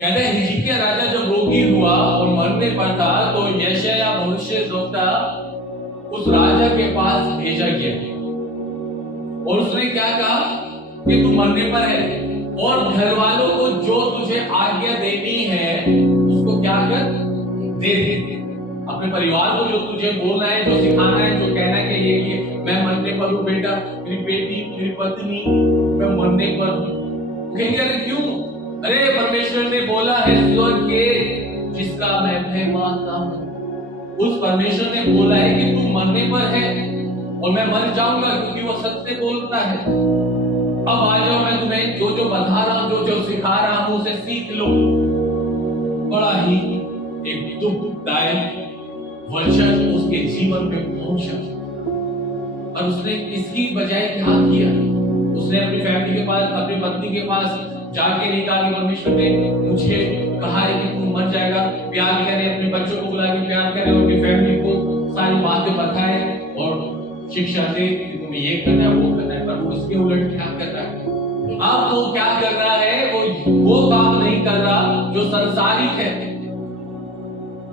कहते हैं हिजकिय्याह राजा जब रोगी हुआ और मरने पर था तो यशायाह भविष्यद्वक्ता उस राजा के पास भेजा गया और उसने क्या कहा कि तू मरने पर है और घर वालों को जो तुझे आज्ञा देनी है उसको क्या कर दे दे। अपने परिवार को जो तुझे बोलना है, जो सिखाना है, जो कहना है कि ये मैं मरने पर हूँ बेटा, मेरी बेटी, मेरी पत्नी, मैं मरने पर हूँ। कहेंगे अरे क्यों? अरे परमेश्वर ने बोला है स्वर्ग के जिसका मैं भय मानता हूँ, उस परमेश्वर ने बोला है कि तू मरने पर है और मैं मर जाऊंगा क्योंकि वो सत्य बोलता है। अब आ जाओ, मैं तुम्हें जो जो बता रहा हूं, जो जो सिखा रहा हूं उसे सीख लो। बड़ा ही एक दुखदायक वचन उसके जीवन में पहुंचा और उसने इसकी बजाय क्या किया? उसने अपनी फैमिली के पास, अपनी पत्नी के पास जाके नहीं कहा कि परमेश्वर ने मुझे कहा है कि तू मर जाएगा, प्यार करे, अपने बच्चों को बुला के प्यार करे और अपनी फैमिली को सारी बातें बताए और शिक्षा दे कि तुम्हें ये करना है, वो करना है। पर वो इसके उलट क्या कर रहा है? अब वो क्या कर रहा है? वो काम नहीं कर रहा जो संसारिक है।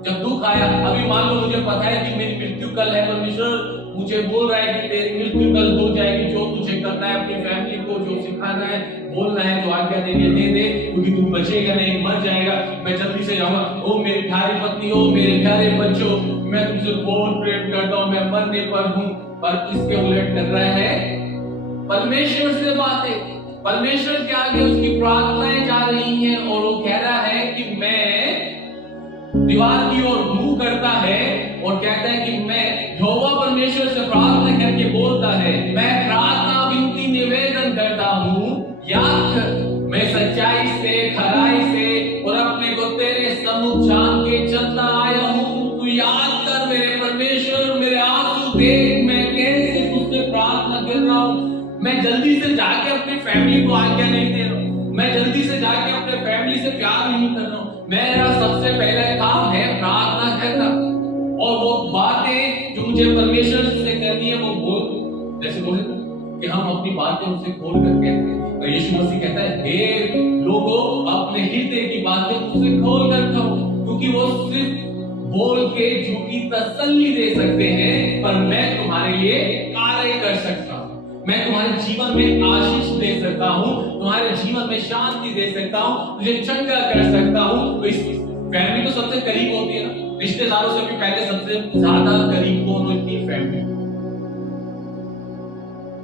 जब दुख आया, अभी मान लो मुझे पता है कि मेरी मृत्यु कल है, परमेश्वर मुझे बोल रहा है कि तेरी मृत्यु कल हो जाएगी, जो तुझे करना है अपनी फैमिली को जो सिखाना है, बोलना है, जो आज्ञा देनी है दे दे, क्योंकि तू बचेगा नहीं, मर जाएगा। मैं जल्दी से जाऊंगा। ओ मेरी प्यारी पत्नी, ओ मेरे प्यारे बच्चों, मैं तुमसे बहुत प्रेम करता हूं, मैं मरने पर हूं। पर इसके उलट कर रहा है परमेश्वर से बातें, परमेश्वर के आगे उसकी प्रार्थनाएं जा रही हैं और वो कह रहा है कि मैं दीवार की ओर मुंह करता है और कहता है कि मैं यहोवा परमेश्वर से प्रार्थना करके बोलता है, मैं प्रार्थना विनती निवेदन करता हूं, याद कर मैं सच्चाई से, खराई से और अपने को तेरे सम्मुख जान के चलता आया हूं। तू याद कर मेरे परमेश्वर, मेरे आंसू देख, मैं कैसे तुझसे प्रार्थना कर रहा हूं। मैं जल्दी से जाके अपनी फैमिली को आज्ञा नहीं दे रहा हूं, मैं जल्दी से जाके अपने फैमिली से प्यार नहीं कर रहा हूं। मेरा सबसे पहला काम है प्रार्थना करना और वो बातें जो मुझे परमेश्वर से करनी है वो बोल, जैसे बोले कि हम अपनी बातें उनसे खोल कर कहते हैं। तो यीशु मसीह कहता है हे लोगों, अपने हृदय की बातें मुझसे खोल कर कहो, क्योंकि वो सिर्फ बोल के झूठी तसल्ली दे सकते हैं, पर मैं तुम्हारे लिए कार्य कर सकता हूं। मैं तुम्हारे जीवन में आशीष दे सकता हूं, तुम्हारे जीवन में शांति दे सकता हूं, तुझे चंगा कर सकता हूं। तो इस फैमिली तो सबसे करीब होती है ना, रिश्तेदारों से भी पहले सबसे ज्यादा करीब कौन होती है? फैमिली।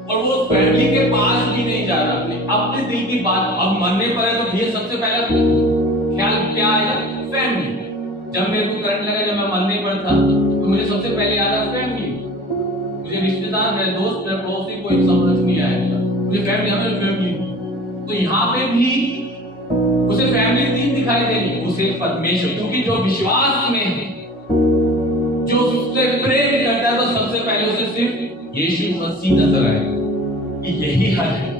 और वो फैमिली के पास भी नहीं जा रहा, अपने दिल की बात। अब मरने पर है तो ये सबसे पहला ख्याल क्या आएगा? फैमिली। जब मेरे को करंट लगा, जब मैं मरने पर था, तो मुझे सबसे पहले याद आया फैमिली। मुझे रिश्तेदार, मेरे दोस्त, मेरे पड़ोसी कोई समझ नहीं आएगा, मुझे फैमिली, हमें फैमिली। तो यहाँ पे भी उसे फैमिली नहीं दिखाई देगी, उसे परमेश्वर, क्योंकि जो विश्वास में है, जो उससे प्रेम करता है, तो सबसे पहले उसे सिर्फ यीशु मसीह नजर आए कि यही हल है।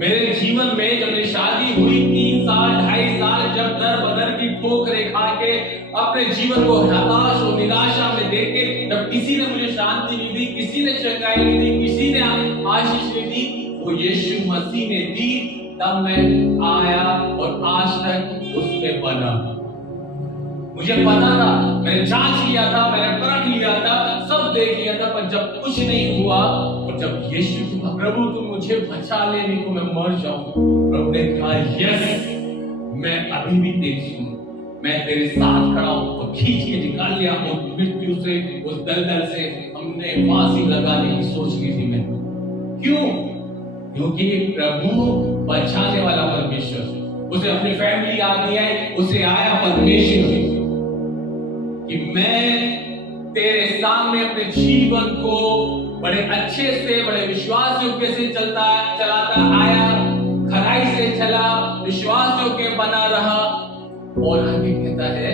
मेरे जीवन में जब मेरी शादी हुई 3 साल 2.5 साल, जब दर बदर की ठोकरें खा के अपने जीवन को हताश और निराशा में देखे, जब किसी ने मुझे शांति नहीं दी, किसी ने चंगाई नहीं दी, किसी ने आशीष नहीं दी, वो यीशु मसीह ने दी। तब मैं आया और आज तक उस पे बना। मुझे पता था, मैंने जांच लिया था, मैंने परख लिया था, सब देख लिया था, पर जब कुछ नहीं हुआ और जब यीशु कहा प्रभु तुम मुझे बचा ले, नहीं तो मैं मर जाऊं, प्रभु ने कहा यस, मैं अभी भी तेरी सुन, मैं तेरे साथ खड़ा हूं। और खींच के निकाल लिया उस मृत्यु से, उस दलदल से। हमने फांसी लगाने की सोच ली थी। मैं क्यों? क्योंकि प्रभु बचाने वाला परमेश्वर, उसे अपनी फैमिली आ गई है, उसे आया परमेश्वर कि मैं तेरे सामने अपने जीवन को बड़े अच्छे से, बड़े विश्वास योग्य से चलाता आया, खराई से चला, विश्वास योग्य बना रहा। और आगे कहता है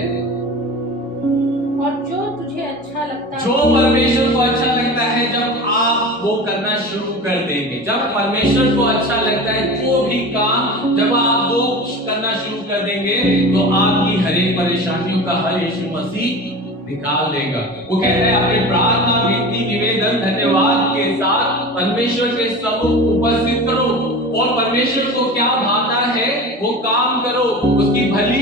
और जो तुझे अच्छा लगता है, जो परमेश्वर को अच्छा लगता है, जब आप वो करना शुरू कर देंगे, जब परमेश्वर को अच्छा लगता है जो भी काम, जब आप वो करना शुरू कर देंगे, तो आपकी हर एक परेशानियों का हल यीशु मसीह निकाल देगा। वो कहता है अपनी प्रार्थना, विनती, निवेदन, धन्यवाद के साथ परमेश्वर के सम्मुख उपस्थित करो और परमेश्वर को क्या भाता है वो काम करो, उसकी भली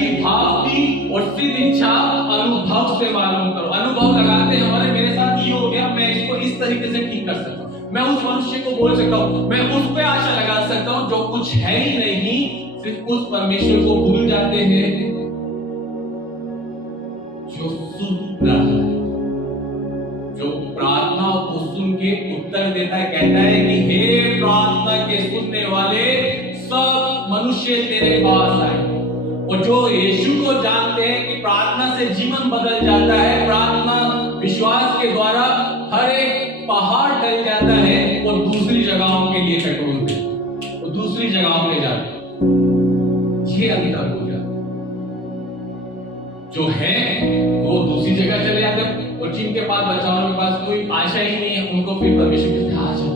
से मालूम करो। अनुभव लगाते हैं, अरे मेरे साथ ये हो गया, मैं इसको इस तरीके से ठीक कर सकता हूँ, मैं उस मनुष्य को बोल सकता हूँ, मैं उस पे आशा लगा सकता हूँ जो कुछ है ही नहीं। सिर्फ उस परमेश्वर को भूल जाते हैं जो सुन रहा है, जो प्रार्थना को सुन के उत्तर देता है। कहता है कि हे प्रार्थना के सुनने वाले सब मनुष्य तेरे पास आए। और जो यीशु को जानते हैं कि प्रार्थना से जीवन बदल जाता है, प्रार्थना विश्वास के द्वारा हर एक पहाड़ टल जाता है और दूसरी जगहों के लिए टटोलते हैं, और दूसरी जगहों पे जाते हैं, ये अंतर हो जाता है। जो है वो दूसरी जगह चले जाते हैं, और जिनके पास बचाव के पास कोई आशा ही नहीं है, उनको फिर परमेश्वर कहते हैं आ जाओ,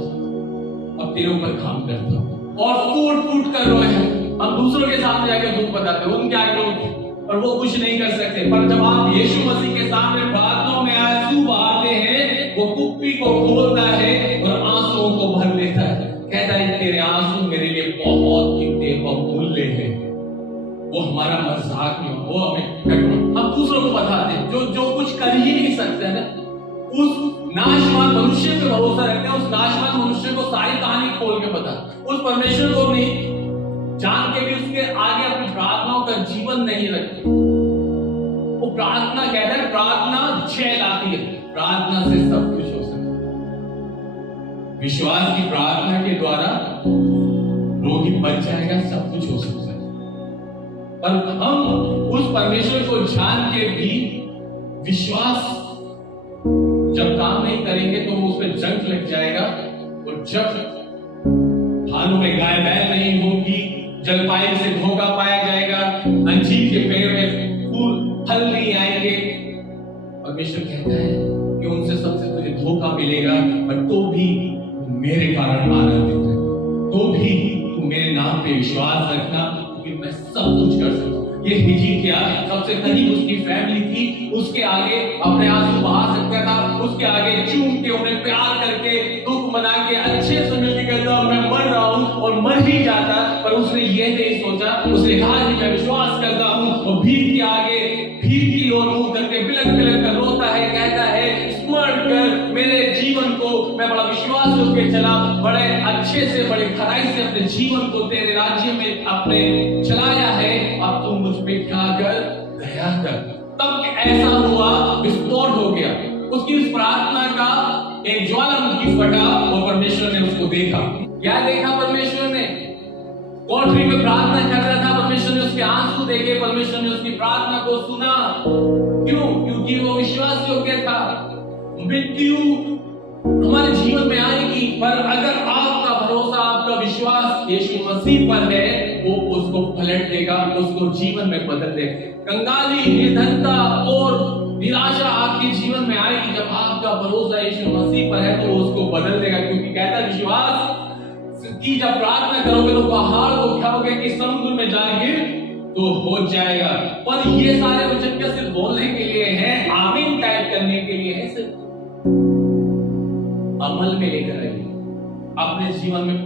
अब तेरे ऊपर काम करता हूं। और फूट फूट कर रोए हैं, हम दूसरों के सामने जाके दुख बताते हैं, उनके आगे और वो कुछ नहीं कर सकते। पर जब आप यीशु मसीह के सामने प्रार्थनाओं में आंसू बहाते हैं, वो कुप्पी को खोलता है और आंसुओं को भर देता है। कहता है तेरे आंसू मेरे लिए बहुत कीमती और मूल्य है। वो हमारा मजाक नहीं, वो हमें हम दूसरों को बताते हैं जो कुछ कर ही नहीं सकते ना, उस नाशवान मनुष्य पे भरोसा रखते हैं, उस नाशवान मनुष्य को सारी कहानी खोल के बता, उस परमेश्वर को नहीं जान के भी उसके आगे अपनी प्रार्थनाओं का जीवन नहीं रखते। वो प्रार्थना कहता है, प्रार्थना जय लाती है, प्रार्थना से सब कुछ हो सकता है। विश्वास की प्रार्थना के द्वारा रोगी बच जाएगा, सब कुछ हो सकता है। पर हम उस परमेश्वर को जान के भी विश्वास जब काम नहीं करेंगे तो वो उस पर जंग लग जाएगा। और जब भालू में गाय बैल नहीं होगी, जलपाई से धोखा पाया जाएगा, अंजीर के पेड़ में फूल फल नहीं आएंगे, परमेश्वर कहता है कि उनसे सबसे तुझे धोखा मिलेगा, पर तो भी मेरे कारण आनंदित है, तो भी तू मेरे नाम पे विश्वास रखना, क्योंकि मैं सब कुछ कर सकता हूं। ये हिजकिय्याह सबसे करीब उसकी फैमिली थी, उसके आगे अपने आंसू बहा सकता था, उसके आगे चूम के उन्हें प्यार करके दुख मना के अच्छे से मिलके कहता मैं मर रहा हूं और मर ही जाता, पर उसने ये नहीं सोचा, उसने कहा कि मैं विश्वास करता हूं। और भीड़ के आगे भीड़ की ओर मुंह करके बिलक बिलक कर रोता है, कहता है स्मरण कर मेरे जीवन को, मैं बड़ा विश्वास होकर चला, बड़े अच्छे से बड़े खराई से अपने जीवन को तेरे राज्य में अपने चलाया है, अब तू मुझ पे क्या कर दया कर। तब ऐसा हुआ, विस्फोट हो गया, उसकी उस प्रार्थना का एक ज्वालामुखी फटा और परमेश्वर ने उसको देखा। क्या देखा परमेश्वर ने? कोठरी में प्रार्थना कर रहा था, परमेश्वर ने उसके आंसू देखे, परमेश्वर ने उसकी प्रार्थना को सुना। क्यों? क्योंकि वो विश्वास योग्य था। मृत्यु हमारे जीवन में आएगी, पर अगर आपका भरोसा, आपका विश्वास यीशु मसीह पर है, वो उसको पलट देगा, उसको जीवन में बदल देगा। कंगाली, निर्धनता और निराशा आपके जीवन में आएगी, जब आपका भरोसा यीशु मसीह पर है तो उसको बदल देगा। क्योंकि कहता है विश्वास की जब प्रार्थना करोगे तो पहाड़ को उठाओगे कि समुद्र में जा गिर तो हो जाएगा। पर ये सारे वचन क्या सिर्फ बोलने के लिए है, आमीन टाइप करने के लिए है? सिर्फ अमल में लेकर आइए अपने जीवन में।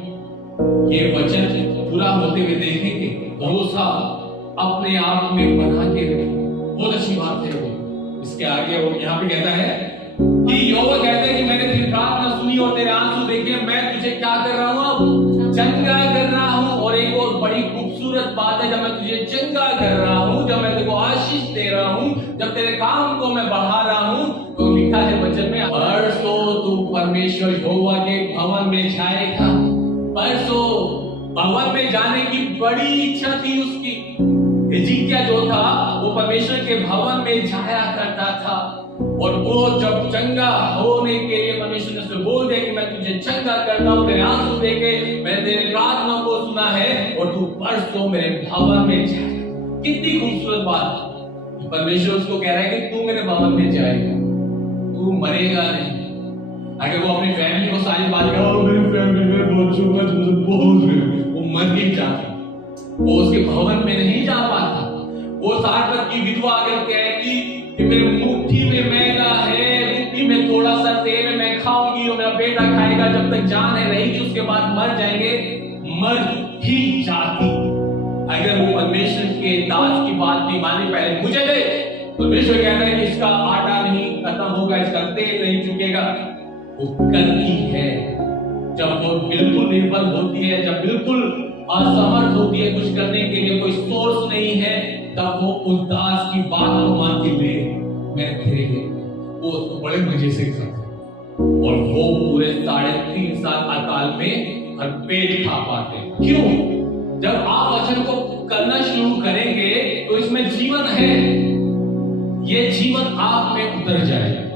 ये वचन पूरा होते हुए देखेंगे, भरोसा अपने आप में बना के रखें, बहुत अच्छी बात है वो। इसके आगे वो यहाँ पे कहता है कि यहोवा कहते हैं कि मैंने तेरी प्रार्थना सुनी और तेरे आंसू देखे, मैं तुझे क्या कर रहा हूँ? अब चंगा कर रहा हूँ। और एक और बड़ी खूबसूरत बात है, जब मैं तुझे चंगा कर रहा हूँ, जब मैं तेरे को आशीष दे रहा हूँ, जब तेरे काम को मैं बढ़ा रहा हूँ, तो लिखा है वचन में, परसों तू परमेश्वर यहोवा के भवन में जाएगा। परसों भवन में जाने की बड़ी इच्छा थी उसकी। हिजकिय्याह जो था वो परमेश्वर के भवन में जाया करता था, और वो जब चंगा होने के लिए परमेश्वर ने उसे बोल दिया कि मैं तुझे चंगा करता हूं, तेरे आंसू देके मैंने तेरे प्रार्थना को सुना है और तू परसों मेरे भवन में जाए। कितनी खूबसूरत बात। परमेश्वर उसको कह रहा है कि तू मेरे भवन में जाएगा, तू मरेगा नहीं। अगर वो अपनी फैमिली को सारी बात कहो, मेरी फैमिली में बहुत बोल रहे, वो मर ही जाता, वो उसके भवन में नहीं जा पाता। वो 60 वर्ष की विधवा अगर कहे कि मेरे मुट्ठी में मैदा है, मुट्ठी में थोड़ा सा तेल है, मैं खाऊंगी और मेरा बेटा खाएगा, जब तक जान है रहेगी, उसके बाद मर जाएंगे, मर ही जाती। अगर वो परमेश्वर के दास की बात नहीं मानी, पहले मुझे दे, तो विश्व कहता है कि इसका आटा नहीं खत्म होगा, इसका तेल नहीं चुकेगा। वो करती है जब वो बिल्कुल निर्बल होती है, जब बिल्कुल असमर्थ होती है कुछ करने के लिए, कोई सोर्स नहीं है, तब वो उस दास की बात को मानती ले मैं तेरे लिए, वो उसको बड़े मजे से करता और वो पूरे 3.5 साल अकाल में भरपेट खा पाते। क्यों? जब आप वचन को करना शुरू करेंगे तो इसमें जीवन है, ये जीवन आप में उतर जाएगा।